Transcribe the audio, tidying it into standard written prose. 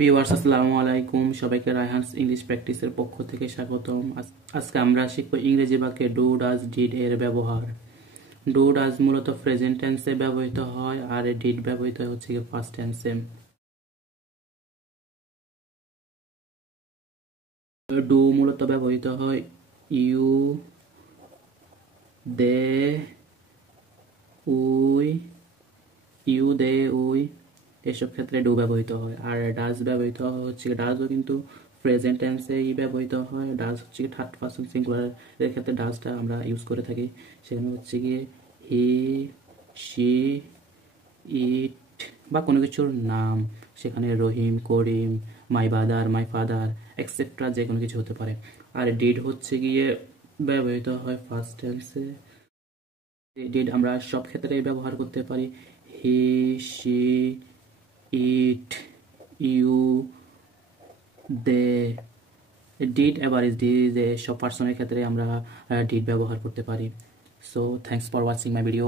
Viewers আসসালামু আলাইকুম, সবাইকে রায়হানস ইংলিশ প্র্যাকটিসের পক্ষ থেকে স্বাগতম। আজকে আমরা শিখব ইংরেজি বাক্যে ডু ডাজ ডিড এর ব্যবহার। ডু ডাজ মূলত প্রেজেন্ট টেন্সে ব্যবহৃত হয় আর ডিড ব্যবহৃত হচ্ছে পাস্ট টেন্সে। ডু মূলত ব্যবহৃত হয় ইউ, দে, উই, উই এসব ক্ষেত্রে ডু ব্যবহৃত হয়। আর ডাজ ব্যবহৃত হচ্ছে, ডাজও কিন্তু প্রেজেন্ট টেন্সেই ব্যবহৃত হয়। ডাজ হচ্ছে কি থার্ড পারসন সিঙ্গুলার এর ক্ষেত্রে ডাজটা আমরা ইউজ করে থাকি। সেখানে হচ্ছে গিয়ে হি, শি, ইট বা কোনো কিছুর নাম, সেখানে Rahim, Karim, my brother, my father etcetera যে কোনো কিছু হতে পারে। আর ডিড হচ্ছে গিয়ে ব্যবহৃত হয় ফার্স্ট টেন্সে। ডিড আমরা সব ক্ষেত্রেই ব্যবহার করতে পারি। He, she, it, you, they. Did এবার ইজ ডিড সব পার্সনের ক্ষেত্রে আমরা ডিড ব্যবহার করতে পারি। So thanks for watching my video.